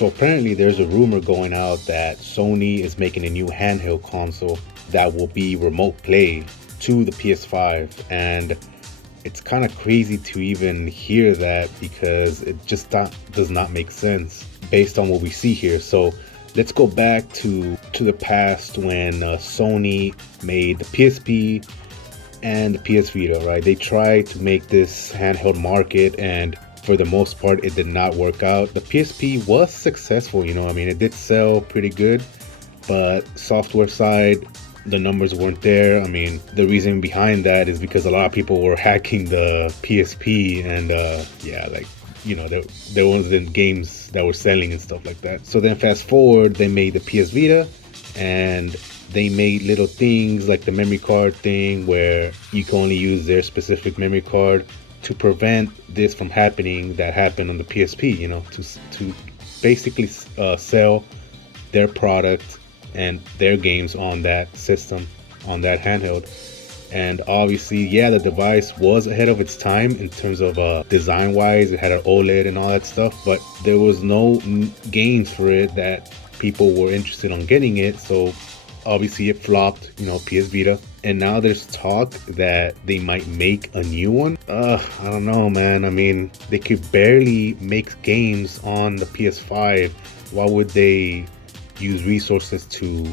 So apparently there's a rumor going out that Sony is making a new handheld console that will be remote play to the PS5, and it's kind of crazy to even hear that because it just does not make sense based on what we see here. So let's go back to the past when Sony made the PSP and the PS Vita, right? They tried to make this handheld market, and for the most part, it did not work out. The PSP was successful, I mean, it did sell pretty good, but software side, the numbers weren't there. I mean, the reason behind that is because a lot of people were hacking the PSP, and yeah, like, there wasn't games that were selling and stuff like that. So then fast forward, they made the PS Vita, and they made little things like the memory card thing where you can only use their specific memory card to prevent this from happening that happened on the PSP, to basically sell their product and their games on that system, on that handheld. And obviously, yeah, the device was ahead of its time in terms of design wise. It had an OLED and all that stuff, but there was no games for it that people were interested on getting it. So obviously it flopped, PS Vita. And now there's talk that they might make a new one. I don't know, man. I mean, they could barely make games on the PS5. Why would they use resources to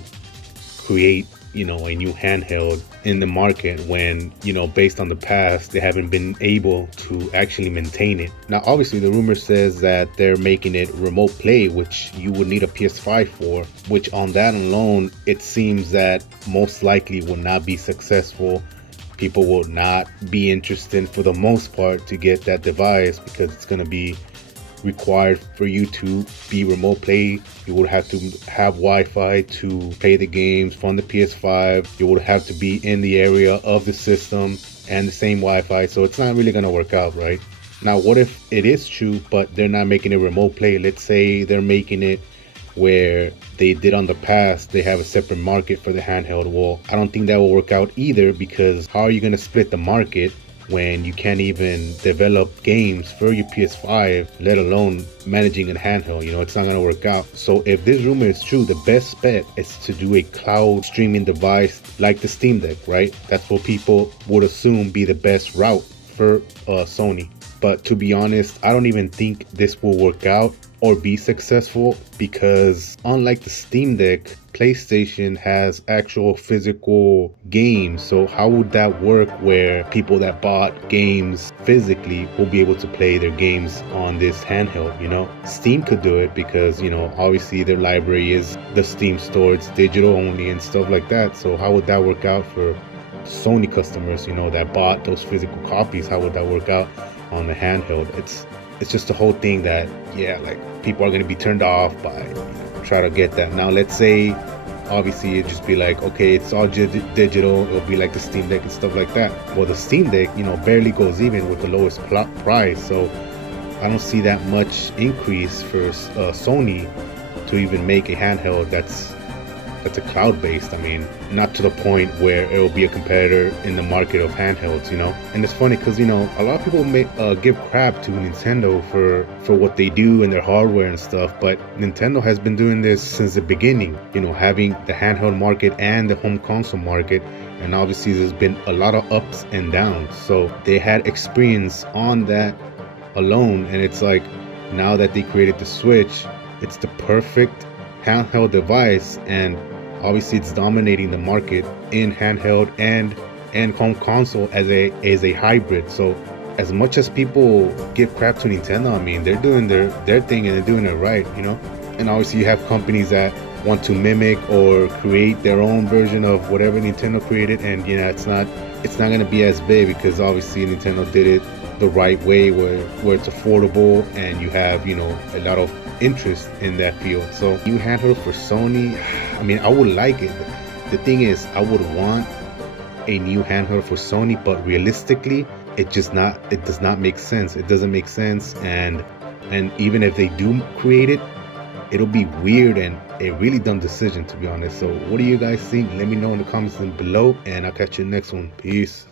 create, a new handheld in the market when, based on the past, they haven't been able to actually maintain it? Now, obviously, the rumor says that they're making it remote play, which you would need a PS5 for, which on that alone, it seems that most likely will not be successful. People will not be interested for the most part to get that device because it's going to be required for you to be remote play. You would have to have Wi-Fi to play the games from the PS5. You would have to be in the area of the system and the same Wi-Fi. So it's not really going to work out, right? Now, what if it is true, but they're not making it remote play? Let's say they're making it where they did on the past, they have a separate market for the handheld. Well, I don't think that will work out either, because how are you going to split the market when you can't even develop games for your PS5, let alone managing a handheld? It's not going to work out. So if this rumor is true, the best bet is to do a cloud streaming device like the Steam Deck, right? That's what people would assume be the best route for Sony. But to be honest, I don't even think this will work out or be successful, because unlike the Steam Deck, PlayStation has actual physical games. So how would that work where people that bought games physically will be able to play their games on this handheld? Steam could do it because, obviously their library is the Steam store, it's digital only and stuff like that. So how would that work out for Sony customers, that bought those physical copies? How would that work out on the handheld? It's just the whole thing that, yeah, like, people are going to be turned off by try to get that. Now, let's say, obviously, it'd just be like, okay, it's all digital. It'll be like the Steam Deck and stuff like that. Well, the Steam Deck, barely goes even with the lowest price. So I don't see that much increase for Sony to even make a handheld that's a cloud-based. I mean, not to the point where it will be a competitor in the market of handhelds, And it's funny because, a lot of people give crap to Nintendo for what they do and their hardware and stuff, but Nintendo has been doing this since the beginning, having the handheld market and the home console market. And obviously there's been a lot of ups and downs. So they had experience on that alone. And it's like, now that they created the Switch, it's the perfect handheld device, and obviously it's dominating the market in handheld and home console as a hybrid. So as much as people give crap to Nintendo, I mean, they're doing their thing and they're doing it right, And obviously you have companies that want to mimic or create their own version of whatever Nintendo created, and it's not going to be as big because obviously Nintendo did it the right way where it's affordable and you have, a lot of interest in that field. So new handheld for Sony, I mean, I would like it. The thing is, I would want a new handheld for Sony, but realistically, it does not make sense. It doesn't make sense, and even if they do create it, it'll be weird and a really dumb decision, to be honest. So what do you guys think? Let me know in the comments below, and I'll catch you in the next one. Peace.